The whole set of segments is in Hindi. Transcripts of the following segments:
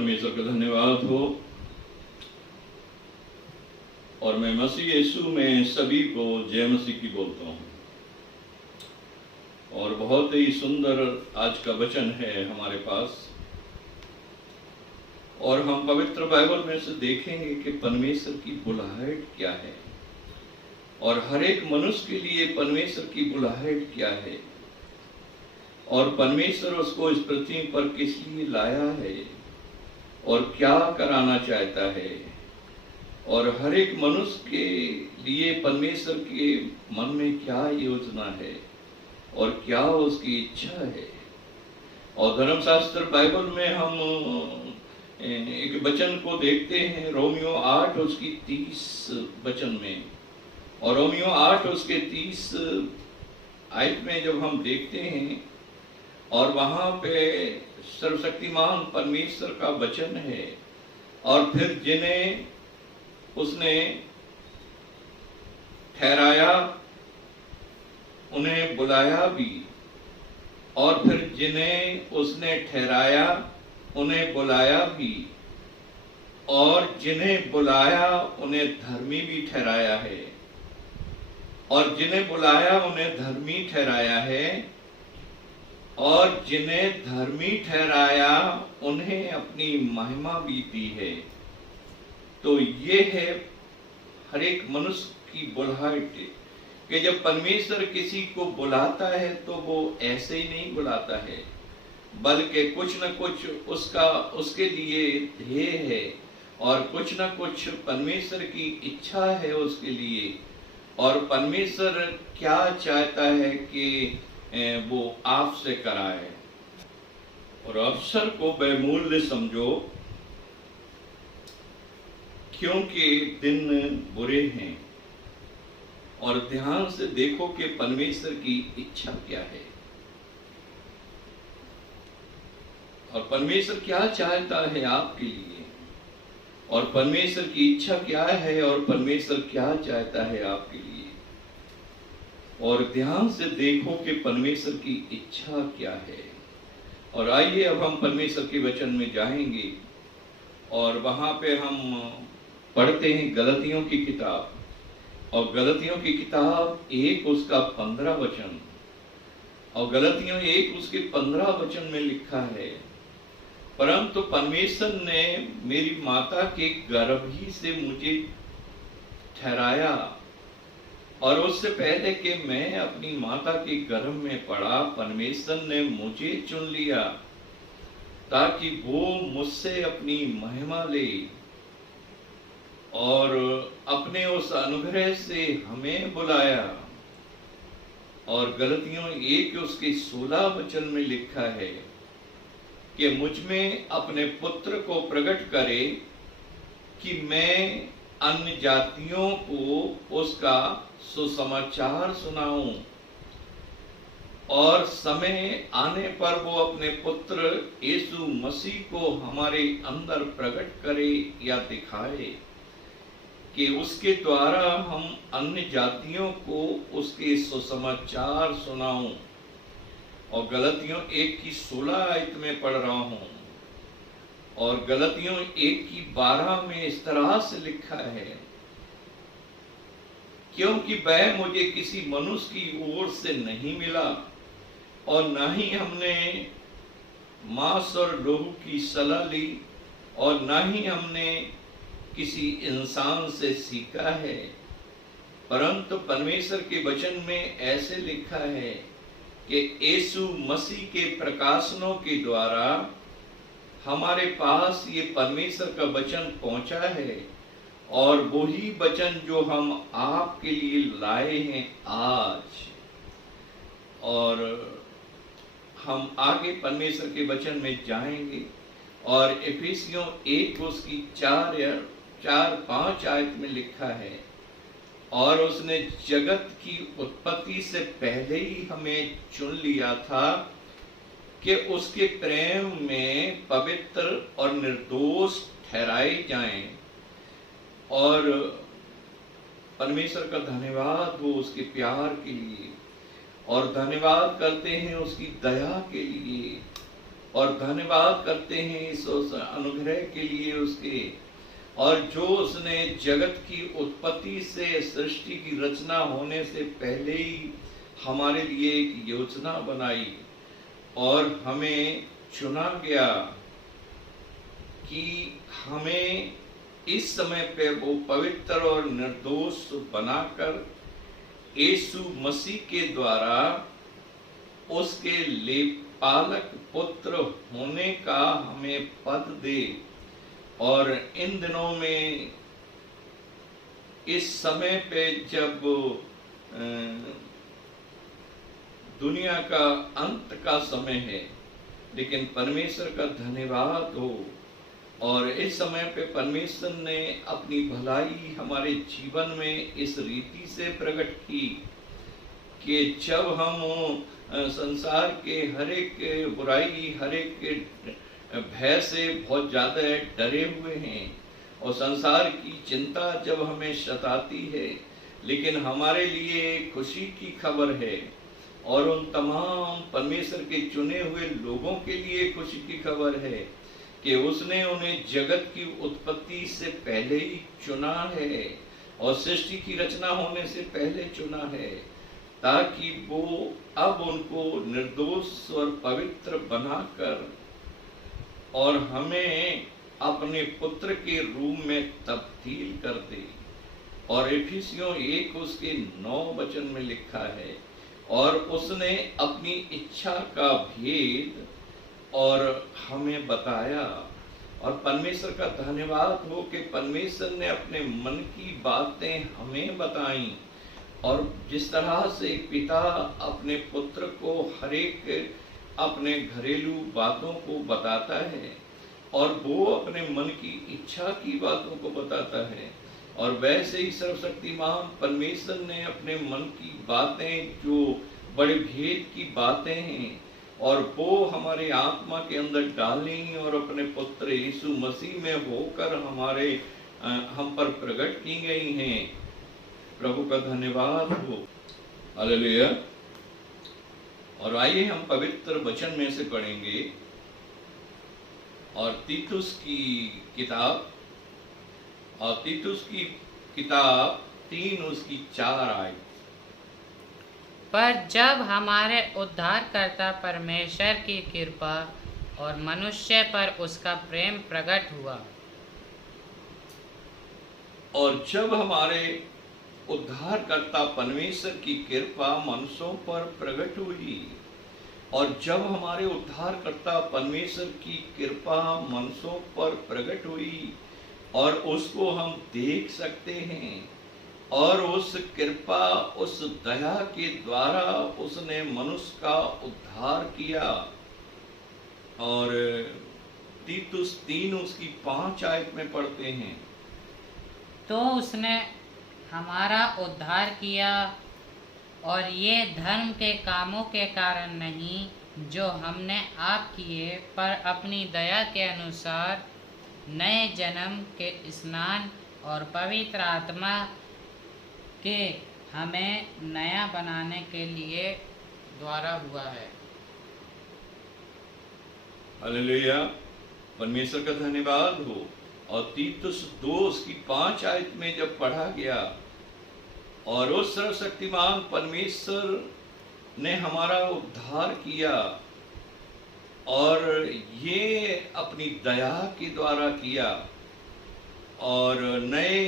परमेश्वर का धन्यवाद हो। और मैं मसीह यीशु में सभी को जय मसीह की बोलता हूँ। और बहुत ही सुंदर आज का वचन है हमारे पास, और हम पवित्र बाइबल में से देखेंगे कि परमेश्वर की बुलाहट क्या है और हर एक मनुष्य के लिए परमेश्वर की बुलाहट क्या है, और परमेश्वर उसको इस पृथ्वी पर किस लिए लाया है और क्या कराना चाहता है, और हर एक मनुष्य के लिए परमेश्वर के मन में क्या योजना है और क्या उसकी इच्छा है। और धर्मशास्त्र बाइबल में हम एक वचन को देखते हैं, रोमियो 8 उसकी 30 वचन में, और रोमियो 8 उसके 30 आयत में जब हम देखते हैं, और वहां पे सर्वशक्तिमान परमेश्वर का वचन है, और फिर जिन्हें उसने ठहराया उन्हें बुलाया भी, और फिर जिन्हें उसने ठहराया उन्हें बुलाया भी, और जिन्हें बुलाया उन्हें धर्मी भी ठहराया है, और जिन्हें बुलाया उन्हें धर्मी ठहराया है, और जिन्हें धर्मी ठहराया उन्हें अपनी महिमा भी दी है। तो ये है हर एक मनुष्य की बुलाहट कि जब परमेश्वर किसी को बुलाता है तो वो ऐसे ही नहीं बुलाता है, बल्कि कुछ न कुछ उसके लिए ध्येय है, और कुछ न कुछ परमेश्वर की इच्छा है उसके लिए, और परमेश्वर क्या चाहता है कि वो आपसे कराए। और अवसर को बहुमूल्य समझो, क्योंकि दिन बुरे हैं, और ध्यान से देखो कि परमेश्वर की इच्छा क्या है, और परमेश्वर क्या चाहता है आपके लिए, और परमेश्वर की इच्छा क्या है, और परमेश्वर क्या चाहता है आपके लिए। और ध्यान से देखो कि परमेश्वर की इच्छा क्या है। और आइए अब हम परमेश्वर के वचन में जाएंगे, और वहां पे हम पढ़ते हैं गलतियों की किताब, और गलतियों की किताब 1 उसका 15 वचन, और गलतियों 1 उसके 15 वचन में लिखा है, परंतु परमेश्वर ने मेरी माता के गर्भ ही से मुझे ठहराया, और उससे पहले कि मैं अपनी माता के गर्भ में पड़ा, परमेश्वर ने मुझे चुन लिया ताकि वो मुझसे अपनी महिमा ले, और अपने उस अनुग्रह से हमें बुलाया। और गलतियों 1 उसके 16 वचन में लिखा है कि मुझ में अपने पुत्र को प्रकट करे कि मैं अन्य जातियों को उसका सुसमाचार सुनाऊं, और समय आने पर वो अपने पुत्र यीशु मसीह को हमारे अंदर प्रकट करे या दिखाए, कि उसके द्वारा हम अन्य जातियों को उसके सुसमाचार सुनाऊं। और गलतियों 1 की 16 आयत में पढ़ रहा हूं, और गलतियों 1 की 12 में इस तरह से लिखा है, क्योंकि वह मुझे किसी मनुष्य की ओर से नहीं मिला, और न ही हमने मांस और लोहू की सलाह ली, और न ही हमने किसी इंसान से सीखा है, परंतु परमेश्वर के वचन में ऐसे लिखा है कि यीशु मसीह के प्रकाशनों के द्वारा हमारे पास ये परमेश्वर का वचन पहुंचा है, और वही वचन जो हम आपके लिए लाए हैं आज। और हम आगे परमेश्वर के वचन में जाएंगे, और इफिसियों 1 उसकी 4-5 आयत में लिखा है, और उसने जगत की उत्पत्ति से पहले ही हमें चुन लिया था कि उसके प्रेम में पवित्र और निर्दोष ठहराए जाएं। और परमेश्वर का धन्यवाद हो उसके प्यार के लिए, और धन्यवाद करते हैं उसकी दया के लिए, और धन्यवाद करते हैं इस उस अनुग्रह के लिए उसके, और जो उसने जगत की उत्पत्ति से, सृष्टि की रचना होने से पहले ही हमारे लिए एक योजना बनाई और हमें चुना गया कि हमें इस समय पे वो पवित्र और निर्दोष बनाकर यीशु मसीह के द्वारा उसके लेपालक पुत्र होने का हमें पद दे। और इन दिनों में, इस समय पे जब दुनिया का अंत का समय है, लेकिन परमेश्वर का धन्यवाद हो, और इस समय पे परमेश्वर ने अपनी भलाई हमारे जीवन में इस रीति से प्रकट की कि जब हम संसार के हर एक बुराई, हर एक भय से बहुत ज्यादा डरे हुए हैं, और संसार की चिंता जब हमें सताती है, लेकिन हमारे लिए खुशी की खबर है, और उन तमाम परमेश्वर के चुने हुए लोगों के लिए खुशी की खबर है कि उसने उन्हें जगत की उत्पत्ति से पहले ही चुना है, और सृष्टि की रचना होने से पहले चुना है, ताकि वो अब उनको निर्दोष और पवित्र बनाकर और हमें अपने पुत्र के रूप में तब्दील कर दे। और इफिसियों 1 उसके 9 वचन में लिखा है, और उसने अपनी इच्छा का भेद और हमें बताया। और परमेश्वर का धन्यवाद हो कि परमेश्वर ने अपने मन की बातें हमें बताई, और जिस तरह से पिता अपने पुत्र को हर एक अपने घरेलू बातों को बताता है, और वो अपने मन की इच्छा की बातों को बताता है, और वैसे ही सर्वशक्तिमान परमेश्वर ने अपने मन की बातें, जो बड़े भेद की बातें हैं, और वो हमारे आत्मा के अंदर डालें और अपने पुत्र यीशु मसीह में होकर हम पर प्रकट की गई हैं। प्रभु का धन्यवाद हो। हालेलुया। और आइए हम पवित्र वचन में से पढ़ेंगे, और तीतुस की किताब, और तीतुस की किताब 3 उसकी 4 आयत। पर जब हमारे उद्धारकर्ता परमेश्वर की कृपा और मनुष्य पर उसका प्रेम प्रकट हुआ, और जब हमारे उद्धारकर्ता परमेश्वर की कृपा मनुष्यों पर प्रकट हुई, और जब हमारे उद्धारकर्ता परमेश्वर की कृपा मनुष्यों पर प्रकट हुई, और उसको हम देख सकते हैं, और उस कृपा, उस दया के द्वारा उसने मनुष्य का उद्धार किया। और तीतुस 3 उसकी 5 आयत में पढ़ते हैं, तो उसने हमारा उद्धार किया, और ये धर्म के कामों के कारण नहीं जो हमने आप किए, पर अपनी दया के अनुसार नए जन्म के स्नान और पवित्र आत्मा के हमें नया बनाने के लिए द्वारा हुआ है। हालेलुया। परमेश्वर का धन्यवाद हो। और तीतुस 2 उसकी 5 आयत में जब पढ़ा गया, और उस सर्वशक्तिमान परमेश्वर ने हमारा उद्धार किया, और ये अपनी दया के द्वारा किया, और नए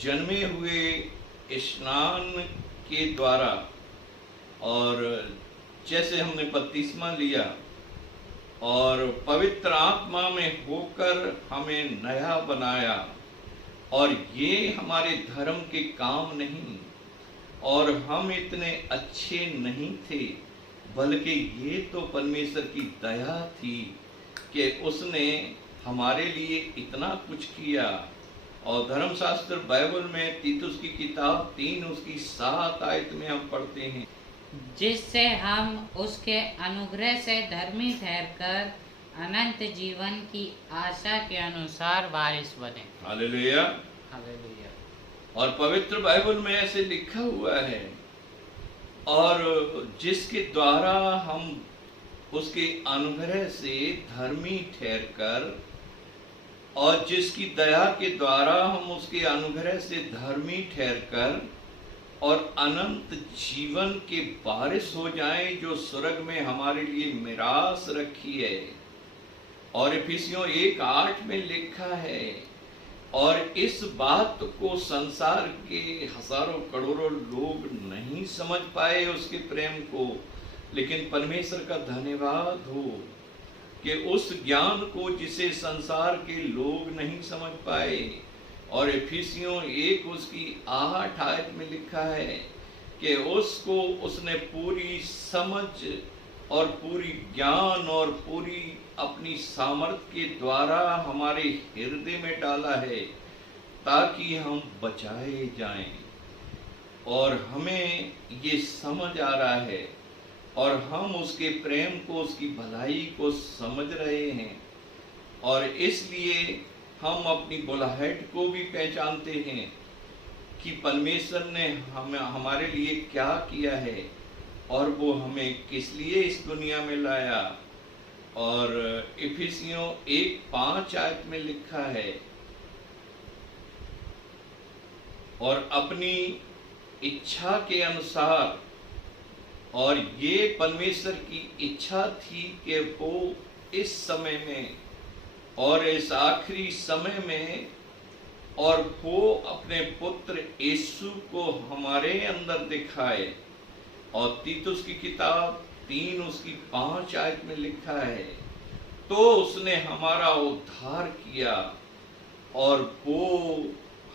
जन्मे हुए स्नान के द्वारा, और जैसे हमने बपतिस्मा लिया, और पवित्र आत्मा में होकर हमें नया बनाया। और ये हमारे धर्म के काम नहीं, और हम इतने अच्छे नहीं थे, बल्कि ये तो परमेश्वर की दया थी कि उसने हमारे लिए इतना कुछ किया। और धर्मशास्त्र बाइबल में तीतुस की किताब 3 उसकी 7 आयत में हम पढ़ते हैं, जिससे हम उसके अनुग्रह से धर्मी ठहरकर अनंत जीवन की आशा के अनुसार वारिस बने। हालेलुया। हालेलुया। और पवित्र बाइबल में ऐसे लिखा हुआ है, और जिसके द्वारा हम उसके अनुग्रह से धर्मी ठहरकर, और जिसकी दया के द्वारा हम उसके अनुग्रह से धर्मी ठहरकर और अनंत जीवन के वारिस हो जाएं, जो स्वर्ग में हमारे लिए मिरास रखी है। और इफिसियों 1:8 में लिखा है, और इस बात को संसार के हजारों करोड़ों लोग नहीं समझ पाए उसके प्रेम को, लेकिन परमेश्वर का धन्यवाद हो कि उस ज्ञान को जिसे संसार के लोग नहीं समझ पाए। और इफिसियों 1 उसकी 8 आयत में लिखा है कि उसको उसने पूरी समझ और पूरी ज्ञान और पूरी अपनी सामर्थ्य के द्वारा हमारे हृदय में डाला है, ताकि हम बचाए जाएं। और हमें ये समझ आ रहा है और हम उसके प्रेम को, उसकी भलाई को समझ रहे हैं, और इसलिए हम अपनी बुलाहट को भी पहचानते हैं कि परमेश्वर ने हमारे लिए क्या किया है और वो हमें किस लिए इस दुनिया में लाया। और इफिसियों 1:5 आयत में लिखा है, और अपनी इच्छा के अनुसार, और ये परमेश्वर की इच्छा थी कि वो इस समय में और इस आखिरी समय में, और वो अपने पुत्र यीशु को हमारे अंदर दिखाए। और तीतुस की किताब 3 उसकी 5 आयत में लिखा है, तो उसने हमारा उद्धार किया, और वो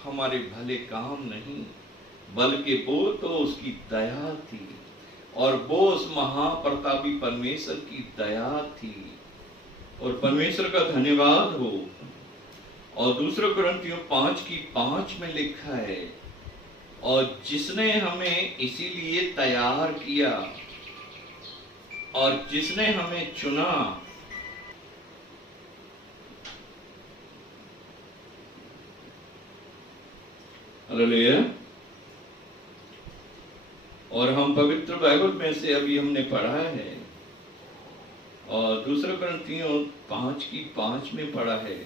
हमारे भले काम नहीं, बल्कि वो तो उसकी दया थी, और वो उस महाप्रतापी परमेश्वर की दया थी। और परमेश्वर का धन्यवाद हो। और 2 कुरिन्थियों 5:5 में लिखा है, और जिसने हमें इसीलिए तैयार किया और जिसने हमें चुना, हालेलुया। और हम पवित्र बाइबल में से अभी हमने पढ़ा है, और 2 कुरिन्थियों 5:5 में पढ़ा है,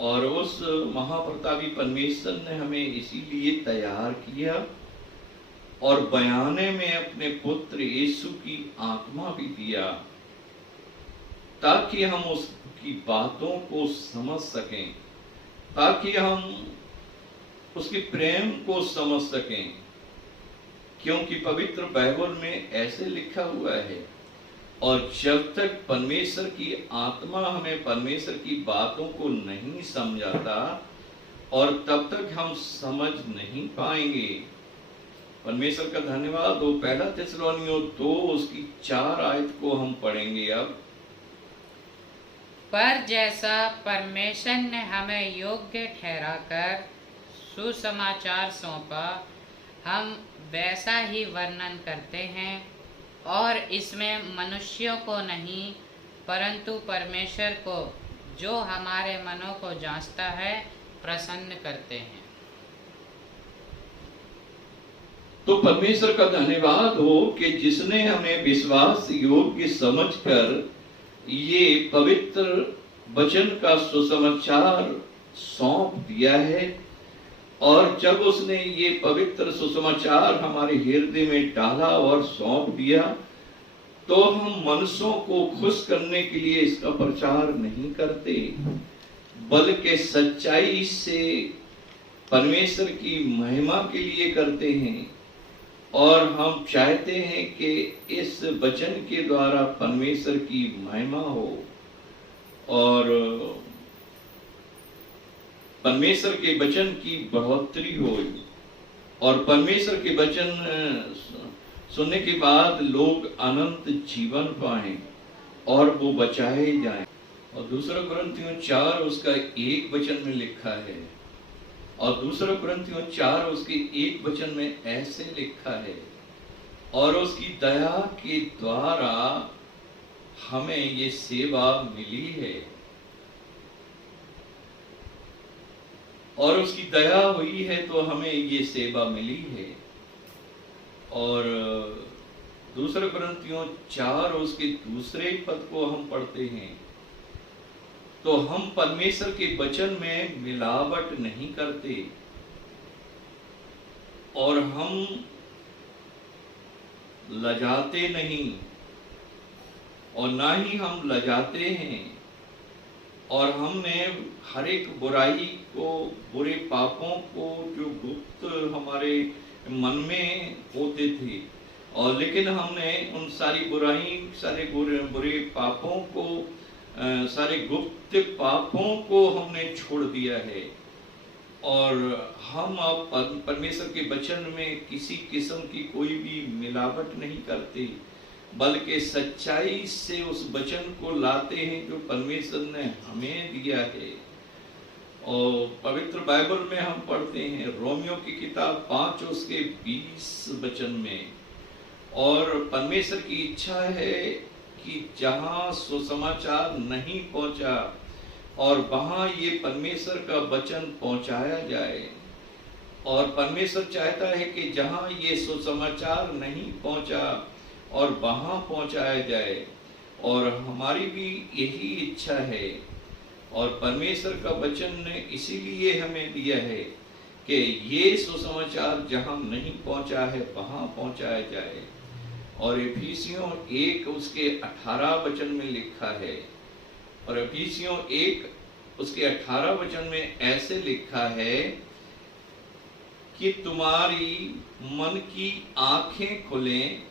और उस महाप्रतापी परमेश्वर ने हमें इसीलिए तैयार किया और बयाने में अपने पुत्र यीशु की आत्मा भी दिया, ताकि हम उसकी बातों को समझ सकें, ताकि हम उसके प्रेम को समझ सकें। क्योंकि पवित्र बाइबल में ऐसे लिखा हुआ है, और जब तक परमेश्वर की आत्मा हमें परमेश्वर की बातों को नहीं समझाता, और तब तक हम समझ नहीं पाएंगे। परमेश्वर का धन्यवाद हो। 1 थिस्सलुनीकियों 2 उसकी 4 आयत को हम पढ़ेंगे अब। पर जैसा परमेश्वर ने हमें योग्य ठहराकर सुसमाचार सौंपा, हम वैसा ही वर्णन करते हैं, और इसमें मनुष्यों को नहीं परंतु परमेश्वर को, जो हमारे मनों को जांचता है, प्रसन्न करते हैं। तो परमेश्वर का धन्यवाद हो कि जिसने हमें विश्वास योग्य समझकर ये पवित्र वचन का सुसमाचार सौंप दिया है। और जब उसने ये पवित्र सुसमाचार हमारे हृदय में डाला और सौंप दिया, तो हम मनुष्यों को खुश करने के लिए इसका प्रचार नहीं करते, बल्कि सच्चाई से परमेश्वर की महिमा के लिए करते हैं। और हम चाहते हैं कि इस वचन के द्वारा परमेश्वर की महिमा हो, और परमेश्वर के वचन की बढ़ोतरी हो, और परमेश्वर के वचन सुनने के बाद लोग अनंत जीवन पाएं और वो बचाए जाएं। और 2 कुरिन्थियों 4 उसका 1 वचन में लिखा है, और 2 कुरिन्थियों 4 उसके 1 वचन में ऐसे लिखा है, और उसकी दया के द्वारा हमें ये सेवा मिली है, और उसकी दया हुई है तो हमें ये सेवा मिली है। और दूसरे कुरिन्थियों 4 उसके दूसरे पद को हम पढ़ते हैं तो हम परमेश्वर के वचन में मिलावट नहीं करते और हम लजाते नहीं और ना ही हम लजाते हैं और हमने हर एक बुराई को, बुरे पापों को जो गुप्त हमारे मन में होते थे और लेकिन हमने उन सारी बुराई, सारे बुरे पापों को, सारे गुप्त पापों को हमने छोड़ दिया है और हम अब परमेश्वर के वचन में किसी किस्म की कोई भी मिलावट नहीं करते बल्कि सच्चाई से उस वचन को लाते हैं जो परमेश्वर ने हमें दिया है। और पवित्र बाइबल में हम पढ़ते हैं रोमियो की किताब 5 उसके 20 वचन में, और परमेश्वर की इच्छा है कि जहां सुसमाचार नहीं पहुंचा और वहां ये परमेश्वर का वचन पहुंचाया जाए और परमेश्वर चाहता है कि जहां ये सुसमाचार नहीं पहुंचा और वहां पहुंचाया जाए और हमारी भी यही इच्छा है और परमेश्वर का वचन ने इसीलिए हमें दिया है कि ये सुसमाचार जहां नहीं पहुंचा है वहां पहुंचाया जाए। और इफिसियों 1 उसके 18 वचन में लिखा है और इफिसियों 1 उसके 18 वचन में ऐसे लिखा है कि तुम्हारी मन की आंखें खुलें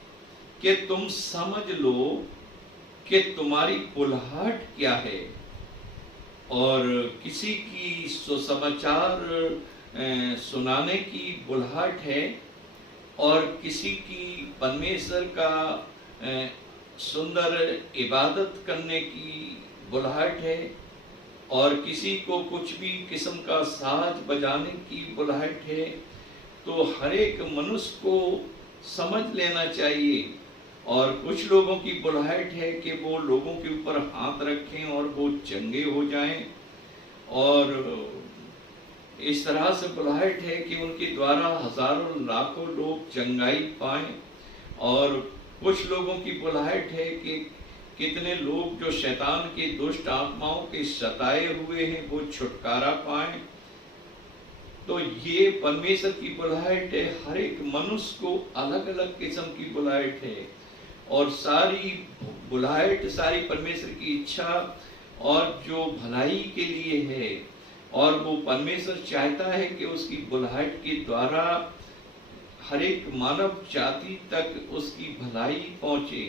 कि तुम समझ लो कि तुम्हारी बुलाहट क्या है और किसी की सुसमाचार सुनाने की बुलाहट है और किसी की परमेश्वर का सुंदर इबादत करने की बुलाहट है और किसी को कुछ भी किस्म का साज बजाने की बुलाहट है। तो हर एक मनुष्य को समझ लेना चाहिए और कुछ लोगों की बुलाहट है कि वो लोगों के ऊपर हाथ रखें और वो चंगे हो जाएं और इस तरह से बुलाहट है कि उनके द्वारा हजारों लाखों लोग चंगाई पाएं और कुछ लोगों की बुलाहट है कि कितने लोग जो शैतान के दुष्ट आत्माओं के सताए हुए हैं वो छुटकारा पाएं। तो ये परमेश्वर की बुलाहट है, हर एक मनुष्य को अलग अलग किस्म की बुलाहट है और सारी बुलाहट सारी परमेश्वर की इच्छा और जो भलाई के लिए है और वो परमेश्वर चाहता है कि उसकी बुलाहट के द्वारा हर एक मानव जाति तक उसकी भलाई पहुंचे।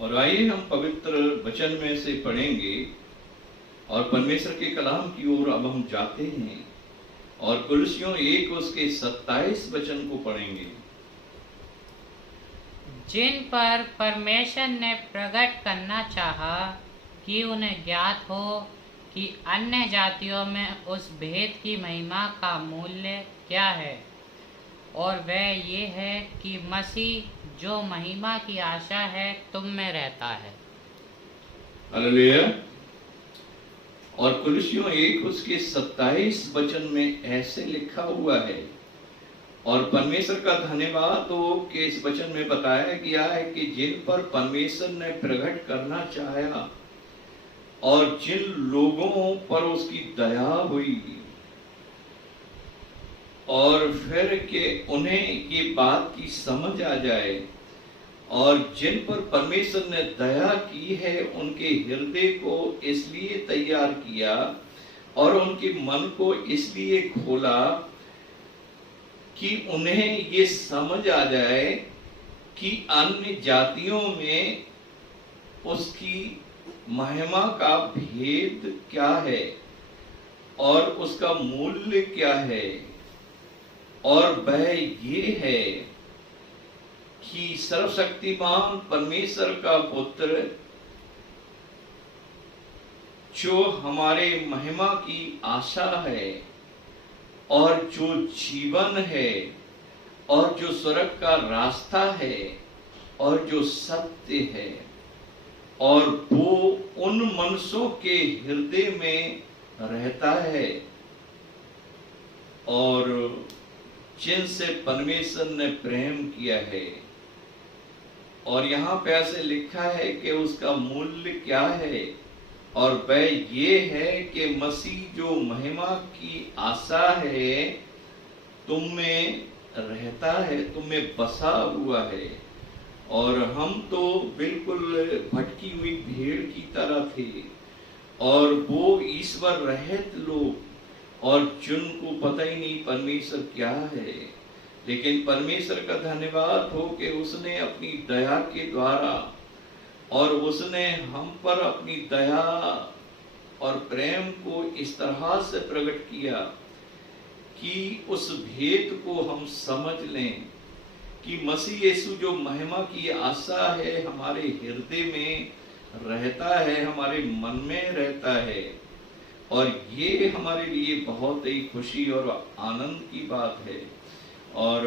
और आइए हम पवित्र वचन में से पढ़ेंगे और परमेश्वर के कलाम की ओर अब हम जाते हैं और कुलसियों 1 उसके 27 वचन को पढ़ेंगे। जिन पर परमेश्वर ने प्रकट करना चाहा कि उन्हें ज्ञात हो कि अन्य जातियों में उस भेद की महिमा का मूल्य क्या है और वह ये है कि मसीह जो महिमा की आशा है तुम में रहता है। हालेलुया। और कुलसियों 1 उसके 27 वचन में ऐसे लिखा हुआ है और परमेश्वर का धन्यवाद हो कि इस वचन में बताया गया है कि जिन पर परमेश्वर ने प्रकट करना चाहा और जिन लोगों पर उसकी दया हुई और फिर के उन्हें ये बात की समझ आ जाए और जिन पर परमेश्वर ने दया की है उनके हृदय को इसलिए तैयार किया और उनके मन को इसलिए खोला कि उन्हें ये समझ आ जाए कि अन्य जातियों में उसकी महिमा का भेद क्या है और उसका मूल्य क्या है और वह ये है कि सर्वशक्तिमान परमेश्वर का पुत्र जो हमारे महिमा की आशा है और जो जीवन है और जो स्वर्ग का रास्ता है और जो सत्य है और वो उन मनुष्यों के हृदय में रहता है और जिनसे परमेश्वर ने प्रेम किया है। और यहाँ पे ऐसे लिखा है कि उसका मूल्य क्या है, और वह ये है कि मसीह जो महिमा की आशा है तुम में रहता है, तुम में बसा हुआ है। और हम तो बिल्कुल भटकी हुई भेड़ की तरह थे, और वो ईश्वर रहित लोग, और जिनको पता ही नहीं परमेश्वर क्या है। लेकिन परमेश्वर का धन्यवाद हो कि उसने अपनी दया के द्वारा, और उसने हम पर अपनी दया और प्रेम को इस तरह से प्रकट किया कि उस भेद को हम समझ लें कि मसीह यीशु जो महिमा की आशा है हमारे हृदय में रहता है, हमारे मन में रहता है। और ये हमारे लिए बहुत ही खुशी और आनंद की बात है। और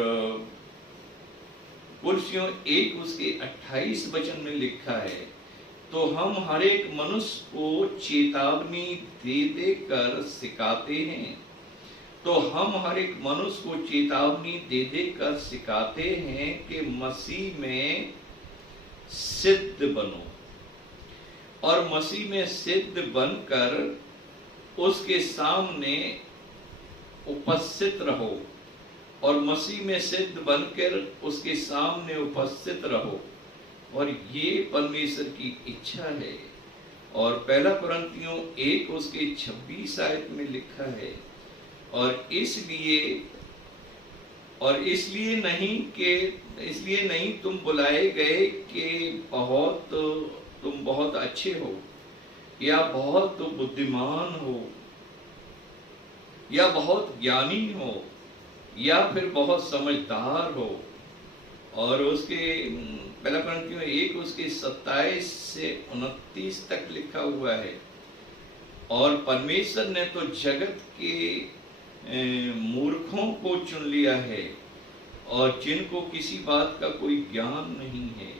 कुलसियों 1 उसके 28 वचन में लिखा है, तो हम हर एक मनुष्य को चेतावनी दे दे कर सिखाते हैं। तो हम हर एक मनुष्य को चेतावनी दे दे कर सिखाते हैं कि मसीह में सिद्ध बनो, और मसीह में सिद्ध बनकर उसके सामने उपस्थित रहो, और मसीह में सिद्ध बनकर उसके सामने उपस्थित रहो। और ये परमेश्वर की इच्छा है। और पहला कुरिन्थियों 1 उसके 26 आयत में लिखा है, और इसलिए नहीं तुम बुलाए गए कि तुम बहुत अच्छे हो, या बहुत बुद्धिमान हो, या बहुत ज्ञानी हो, या फिर बहुत समझदार हो। और उसके पहला कुरिन्थियों 1 उसके 27 से 29 तक लिखा हुआ है, और परमेश्वर ने तो जगत के मूर्खों को चुन लिया है, और जिनको किसी बात का कोई ज्ञान नहीं है,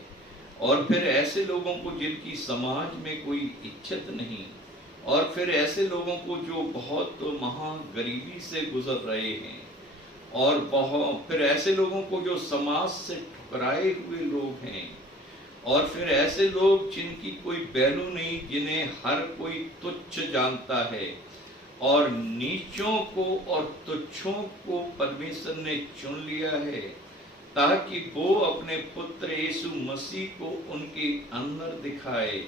और फिर ऐसे लोगों को जिनकी समाज में कोई इज्जत नहीं, और फिर ऐसे लोगों को जो बहुत महा गरीबी से गुजर रहे हैं, और फिर ऐसे लोगों को जो समाज से ठुकराए हुए लोग हैं, और फिर ऐसे लोग जिनकी कोई वैल्यू नहीं, जिन्हें हर कोई तुच्छ जानता है, और नीचों को और तुच्छों को परमेश्वर ने चुन लिया है, ताकि वो अपने पुत्र यीशु मसीह को उनके अंदर दिखाए,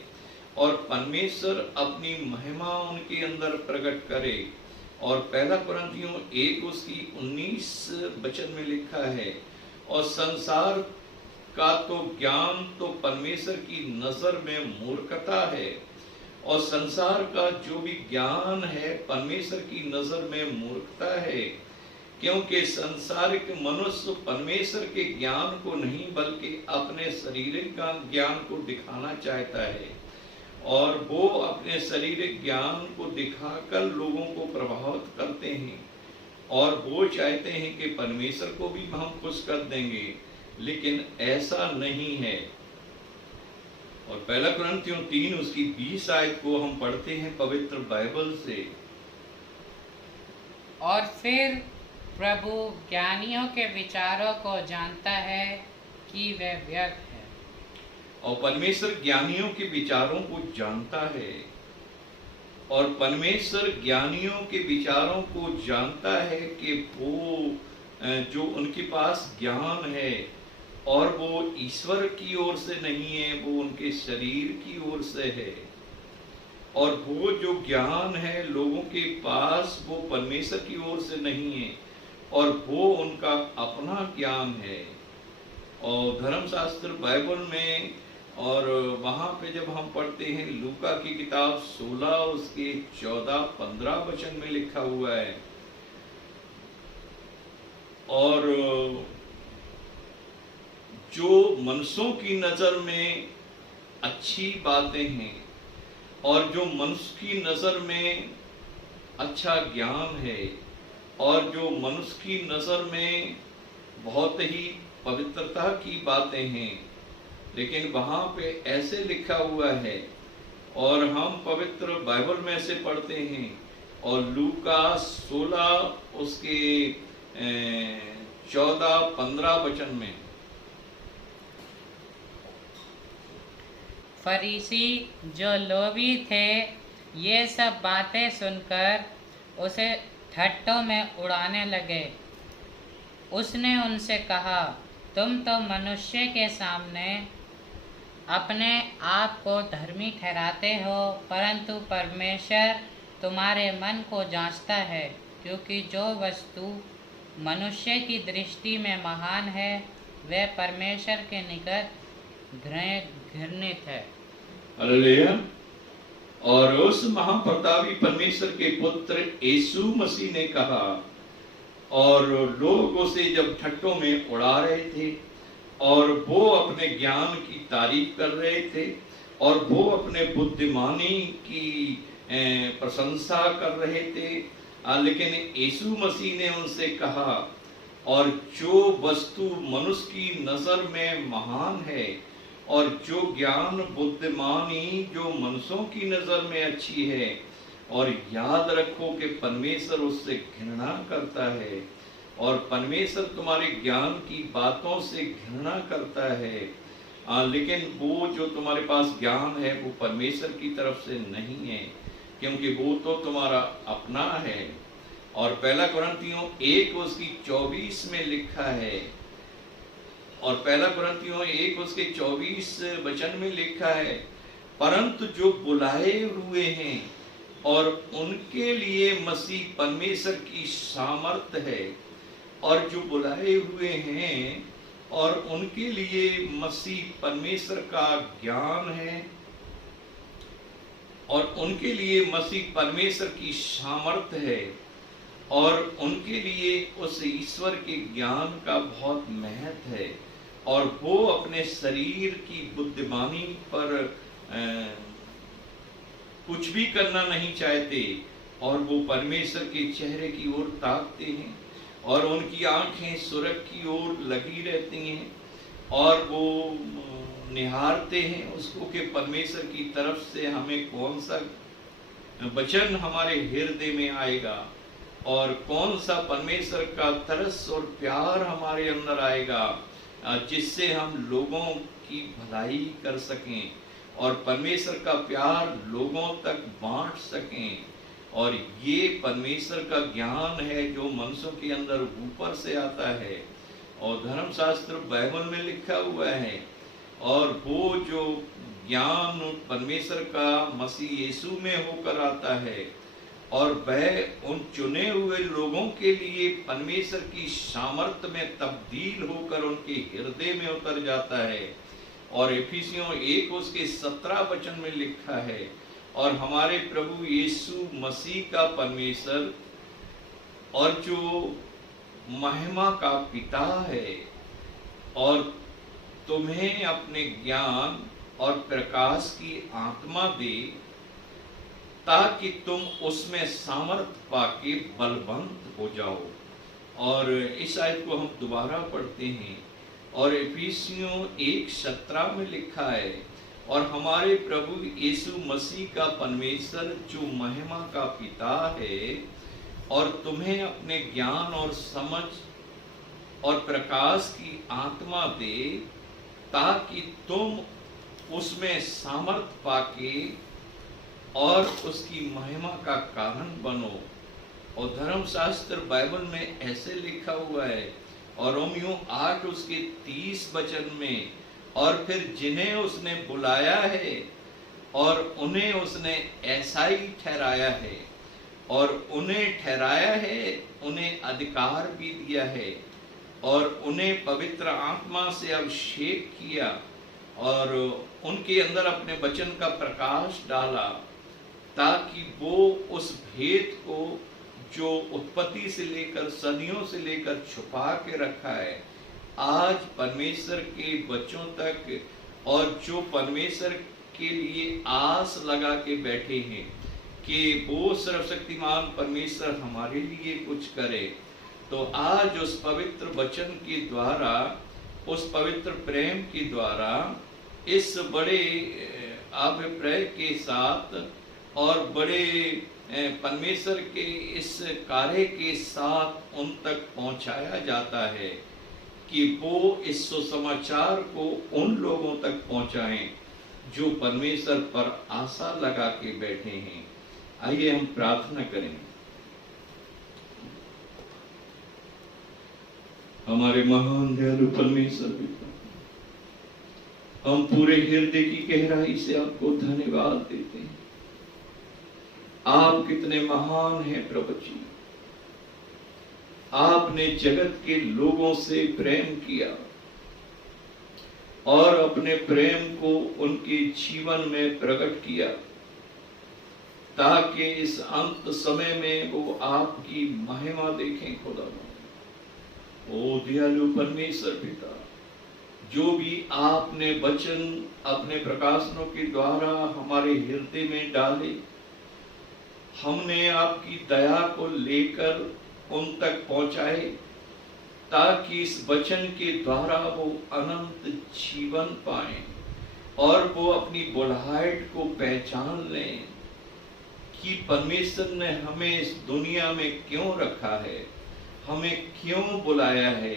और परमेश्वर अपनी महिमा उनके अंदर प्रकट करे। और पहला कुरिन्थियों 1 उसकी 19 वचन में लिखा है, और संसार का तो ज्ञान तो परमेश्वर की नजर में मूर्खता है, और संसार का जो भी ज्ञान है परमेश्वर की नजर में मूर्खता है, क्योंकि संसारिक मनुष्य परमेश्वर के ज्ञान को नहीं बल्कि अपने शारीरिक ज्ञान को दिखाना चाहता है, और वो अपने शारीरिक ज्ञान को दिखाकर लोगों को प्रभावित करते हैं, और वो चाहते हैं कि परमेश्वर को भी हम खुश कर देंगे, लेकिन ऐसा नहीं है। और पहला कुरिन्थियों 3 उसकी 20 आयत को हम पढ़ते हैं पवित्र बाइबल से, और फिर प्रभु ज्ञानियों के विचारों को जानता है कि वे व्यर्थ है। और परमेश्वर ज्ञानियों के विचारों को जानता है, और परमेश्वर ज्ञानियों के विचारों को जानता है कि वो जो उनके पास ज्ञान है, और वो ईश्वर की ओर से नहीं है, वो उनके शरीर की ओर से है। और वो जो ज्ञान है लोगों के पास, वो परमेश्वर की ओर से नहीं है, और वो उनका अपना ज्ञान है। और धर्मशास्त्र बाइबल में, और वहां पे जब हम पढ़ते हैं लूका की किताब 16 उसके 14-15 वचन में लिखा हुआ है, और जो मनुष्यों की नजर में अच्छी बातें हैं, और जो मनुष्य की नजर में अच्छा ज्ञान है, और जो मनुष्य की नजर में बहुत ही पवित्रता की बातें हैं, लेकिन वहां पे ऐसे लिखा हुआ है, और हम पवित्र बाइबल में से पढ़ते हैं और लूका 16 उसके 14-15 वचन में। फरीसी जो लोभी थे ये सब बातें सुनकर उसे ठट्ठों में उड़ाने लगे। उसने उनसे कहा, तुम तो मनुष्य के सामने अपने आप को धर्मी ठहराते हो, परंतु परमेश्वर तुम्हारे मन को जांचता है, क्योंकि जो वस्तु मनुष्य की दृष्टि में महान है वह परमेश्वर के निकट घृणित है। हालेलुया। और उस महाप्रतापी परमेश्वर के पुत्र यीशु मसीह ने कहा, और लोग उसे जब ठट्ठों में उड़ा रहे थे और वो अपने ज्ञान की तारीफ कर रहे थे और वो अपने बुद्धिमानी की प्रशंसा कर रहे थे, लेकिन यीशु मसीह ने उनसे कहा, और जो वस्तु मनुष्य की नजर में महान है और जो ज्ञान बुद्धिमानी जो मनुष्यों की नजर में अच्छी है, और याद रखो कि परमेश्वर उससे घृणा करता है और परमेश्वर तुम्हारे ज्ञान की बातों से घृणा करता है। लेकिन वो जो तुम्हारे पास ज्ञान है वो परमेश्वर की तरफ से नहीं है, क्योंकि वो तो तुम्हारा अपना है। और पहला कुरिन्थियों 1 उसकी 24 में लिखा है, और पहला कुरिन्थियों 1 उसके 24 वचन में लिखा है, परंतु जो बुलाए हुए हैं और उनके लिए मसीह परमेश्वर की सामर्थ है, और जो बुलाए हुए हैं और उनके लिए मसीह परमेश्वर का ज्ञान है, और उनके लिए मसीह परमेश्वर की सामर्थ है, और उनके लिए उस ईश्वर के ज्ञान का बहुत महत्व है, और वो अपने शरीर की बुद्धिमानी पर कुछ भी करना नहीं चाहते, और वो परमेश्वर के चेहरे की ओर ताकते हैं, और उनकी आंखें स्वर्ग की ओर लगी रहती हैं, और वो निहारते हैं उसको कि परमेश्वर की तरफ से हमें कौन सा वचन हमारे हृदय में आएगा, और कौन सा परमेश्वर का तरस और प्यार हमारे अंदर आएगा, जिससे हम लोगों की भलाई कर सकें और परमेश्वर का प्यार लोगों तक बांट सकें। और ये परमेश्वर का ज्ञान है जो मनुष्यों के अंदर ऊपर से आता है, और धर्मशास्त्र बाइबल में लिखा हुआ है, और वो जो ज्ञान परमेश्वर का मसीह यीशु में होकर आता है, और वह उन चुने हुए लोगों के लिए परमेश्वर की सामर्थ्य में तब्दील होकर उनके हृदय में उतर जाता है। और इफिसियों 1 उसके 17 वचन में लिखा है, और हमारे प्रभु यीशु मसीह का परमेश्वर और जो महिमा का पिता है, और तुम्हें अपने ज्ञान और प्रकाश की आत्मा दे, ताकि तुम उसमें सामर्थ पाके बलवंत हो जाओ। और इस आयत को हम दोबारा पढ़ते हैं, और इफिसियों 1:17 में लिखा है, और हमारे प्रभु यीशु मसीह का परमेश्वर जो महिमा का पिता है, और तुम्हें अपने ज्ञान और समझ और प्रकाश की आत्मा दे, ताकि तुम उसमें सामर्थ पाके और उसकी महिमा का कारण बनो। और धर्मशास्त्र बाइबल में ऐसे लिखा हुआ है, और रोमियो 8 उसके 30 वचन में, और फिर जिन्हें उसने बुलाया है और उन्हें उसने ऐसा ही ठहराया है, और उन्हें ठहराया है उन्हें अधिकार भी दिया है, और उन्हें पवित्र आत्मा से अभिषेक किया, और उनके अंदर अपने वचन का प्रकाश डाला, ताकि वो उस भेद को जो उत्पत्ति से लेकर सदियों से लेकर छुपा के रखा है, आज परमेश्वर के बच्चों तक, और जो परमेश्वर के लिए आस लगा के बैठे हैं कि वो सर्वशक्तिमान परमेश्वर हमारे लिए कुछ करे, तो आज उस पवित्र वचन के द्वारा, उस पवित्र प्रेम के द्वारा, इस बड़े अभिप्राय के साथ और बड़े परमेश्वर के इस कार्य के साथ उन तक पहुंचाया जाता है कि वो इस सुसमाचार को उन लोगों तक पहुंचाएं जो परमेश्वर पर आशा लगा के बैठे हैं। आइए हम प्रार्थना करें। हमारे महान दयालु परमेश्वर पिता, हम पूरे हृदय की गहराई से आपको धन्यवाद देते हैं। आप कितने महान हैं प्रभु जी। आपने जगत के लोगों से प्रेम किया और अपने प्रेम को उनके जीवन में प्रकट किया, ताकि इस अंत समय में वो आपकी महिमा देखें। खुदा ओ दयालु परमेश्वर पिता, जो भी आपने वचन अपने प्रकाशनों के द्वारा हमारे हृदय में डाले, हमने आपकी दया को लेकर उन तक पहुंचाए, ताकि इस वचन के द्वारा वो अनंत जीवन पाएं और वो अपनी बुढ़ाहट को पहचान लें कि परमेश्वर ने हमें इस दुनिया में क्यों रखा है, हमें क्यों बुलाया है,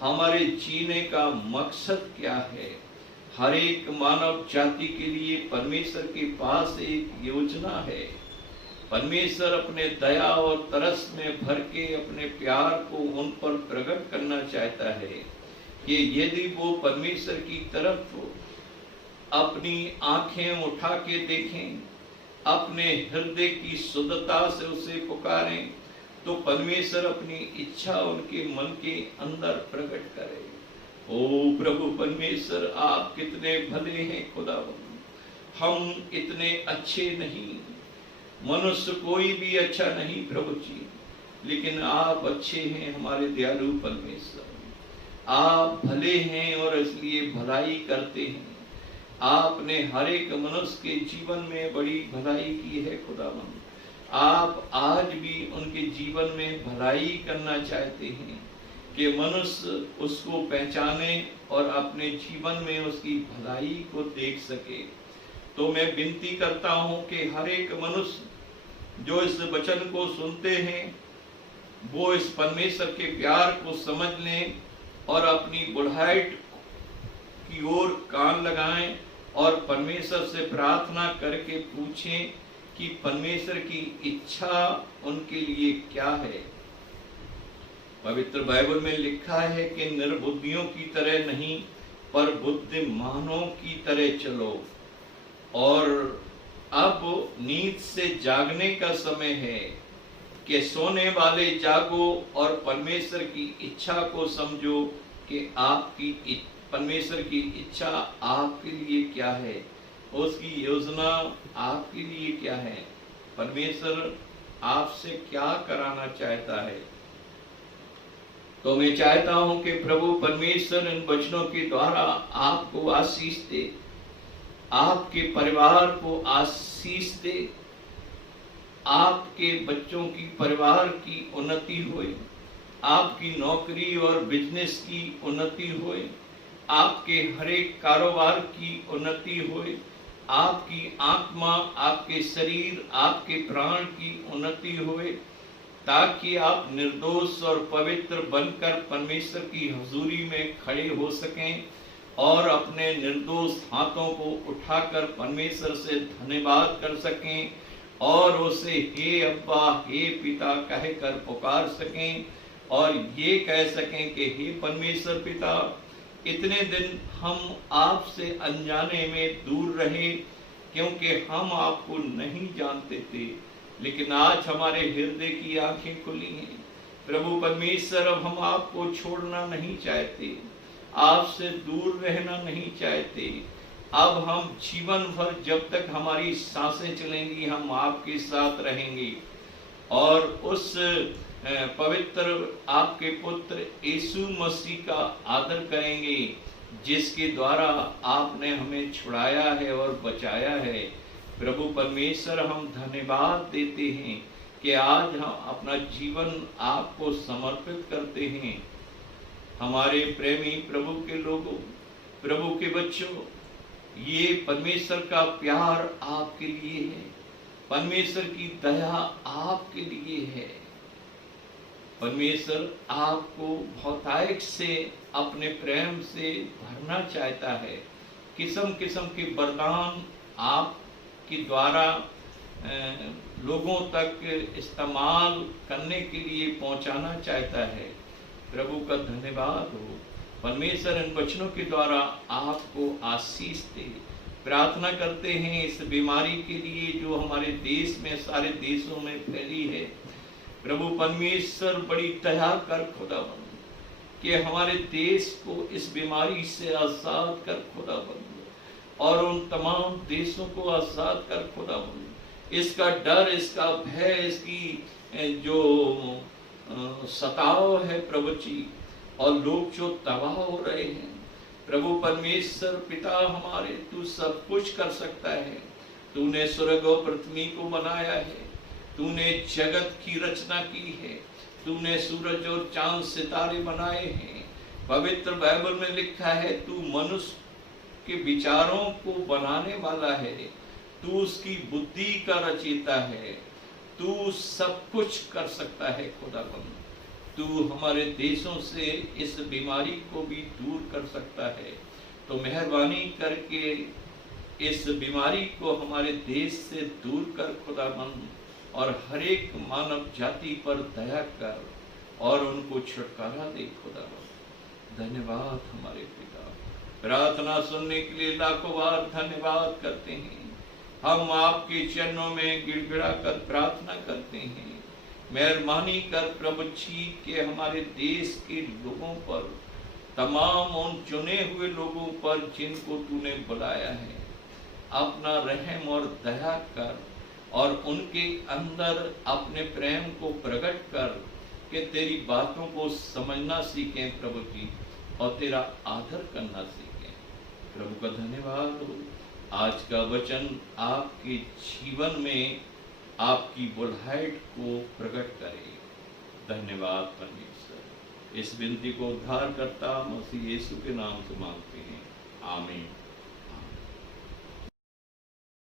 हमारे जीने का मकसद क्या है। हर एक मानव जाति के लिए परमेश्वर के पास एक योजना है। परमेश्वर अपने दया और तरस में भर के अपने प्यार को उन पर प्रकट करना चाहता है कि यदि वो परमेश्वर की तरफ अपनी आंखें उठा के देखें, अपने हृदय की शुद्धता से उसे पुकारें, तो परमेश्वर अपनी इच्छा उनके मन के अंदर प्रकट करे। ओ प्रभु परमेश्वर, आप कितने भले हैं खुदावंद। हम इतने अच्छे नहीं, मनुष्य कोई भी अच्छा नहीं प्रभु जी, लेकिन आप अच्छे हैं हमारे दयालु परमेश्वर। आप भले हैं और इसलिए भलाई करते हैं। आपने हर एक मनुष्य के जीवन में बड़ी भलाई की है खुदावंद। आप आज भी उनके जीवन में भलाई करना चाहते हैं कि मनुष्य उसको पहचाने और अपने जीवन में उसकी भलाई को देख सके। तो मैं विनती करता हूं कि हर एक मनुष्य जो इस वचन को सुनते हैं, वो इस परमेश्वर के प्यार को समझ लें और अपनी बुढ़ाहट की ओर कान लगाएं और परमेश्वर से प्रार्थना करके पूछें कि परमेश्वर की इच्छा उनके लिए क्या है। पवित्र बाइबल में लिखा है कि निर्बुद्धियों की तरह नहीं, पर बुद्धिमानों की तरह चलो। और अब नींद से जागने का समय है कि सोने वाले जागो और परमेश्वर की इच्छा को समझो कि आपकी परमेश्वर की इच्छा आपके लिए क्या है, उसकी योजना आपके लिए क्या है, परमेश्वर आपसे क्या कराना चाहता है। तो मैं चाहता हूं कि प्रभु परमेश्वर इन वचनों के द्वारा आपको आशीष दे, आपके परिवार को आशीष दे, आपके बच्चों की परिवार की उन्नति होए, आपकी नौकरी और बिजनेस की उन्नति होए, आपके हर एक कारोबार की उन्नति होए, आपकी आत्मा, आपके शरीर, आपके प्राण की उन्नति होए, ताकि आप निर्दोष और पवित्र बनकर परमेश्वर की हुजूरी में खड़े हो सकें और अपने निर्दोष हाथों को उठाकर परमेश्वर से धन्यवाद कर सकें और उसे हे अब्बा, हे पिता कहकर पुकार सकें और ये कह सकें कि हे परमेश्वर पिता, इतने दिन हम आपसे अनजाने में दूर रहे क्योंकि हम आपको नहीं जानते थे, लेकिन आज हमारे हृदय की आंखें खुली हैं। प्रभु परमेश्वर, अब हम आपको छोड़ना नहीं चाहते, आपसे दूर रहना नहीं चाहते। अब हम जीवन भर जब तक हमारी सांसें चलेंगी हम आपके साथ रहेंगे और उस पवित्र आपके पुत्र यीशु मसीह का आदर करेंगे जिसके द्वारा आपने हमें छुड़ाया है और बचाया है। प्रभु परमेश्वर, हम धन्यवाद देते हैं कि आज हम अपना जीवन आपको समर्पित करते हैं। हमारे प्रेमी प्रभु के लोगों, प्रभु के बच्चों, ये परमेश्वर का प्यार आपके लिए है परमेश्वर की दया आपके लिए है। परमेश्वर आपको बहुतायत से अपने प्रेम से भरना चाहता है। किस्म किस्म के वरदान आपके द्वारा लोगों तक इस्तेमाल करने के लिए पहुंचाना चाहता है। प्रभु का धन्यवाद हो। परमेश्वर इन वचनों के द्वारा आपको आशीष दे। प्रार्थना करते हैं इस बीमारी के लिए जो हमारे देश में, सारे देशों में फैली है। प्रभु परमेश्वर बड़ी दया कर खुदावंद कि हमारे देश को इस बीमारी से आजाद कर खुदावंद, और उन तमाम देशों को आजाद कर खुदावंद। इसका डर, इसका भय, इसकी जो सताव है प्रभु जी, और लोग जो तबाह हो रहे हैं, प्रभु परमेश्वर पिता हमारे, तू सब कुछ कर सकता है। तूने स्वर्ग और पृथ्वी को बनाया है, तूने जगत की रचना की है, तूने सूरज और चांद सितारे बनाए हैं। पवित्र बाइबल में लिखा है तू मनुष्य के विचारों को बनाने वाला है, तू उसकी बुद्धि का रचयिता है, तू सब कुछ कर सकता है खुदाबंद। तू हमारे देशों से इस बीमारी को भी दूर कर सकता है। तो मेहरबानी करके इस बीमारी को हमारे देश से दूर कर खुदाबंद, और हर एक मानव जाति पर दया कर और उनको छुटकारा दे खुदाबंद। धन्यवाद हमारे पिता। प्रार्थना सुनने के लिए लाखों बार धन्यवाद करते हैं। हम आपके चरणों में गिड़गिड़ा कर प्रार्थना करते हैं। मेहरबानी कर प्रभु जी के हमारे देश के लोगों पर, तमाम उन चुने हुए लोगों पर जिनको तूने बुलाया है, अपना रहम और दया कर और उनके अंदर अपने प्रेम को प्रकट कर कि तेरी बातों को समझना सीखें प्रभु जी, और तेरा आदर करना सीखें। प्रभु का धन्यवाद हो। आज का वचन आपके जीवन में आपकी बुलाहट को प्रकट करे। धन्यवाद परमेश्वर। इस विनती को उद्धार करता मसीह यीशु के नाम से मांगते हैं, आमीन।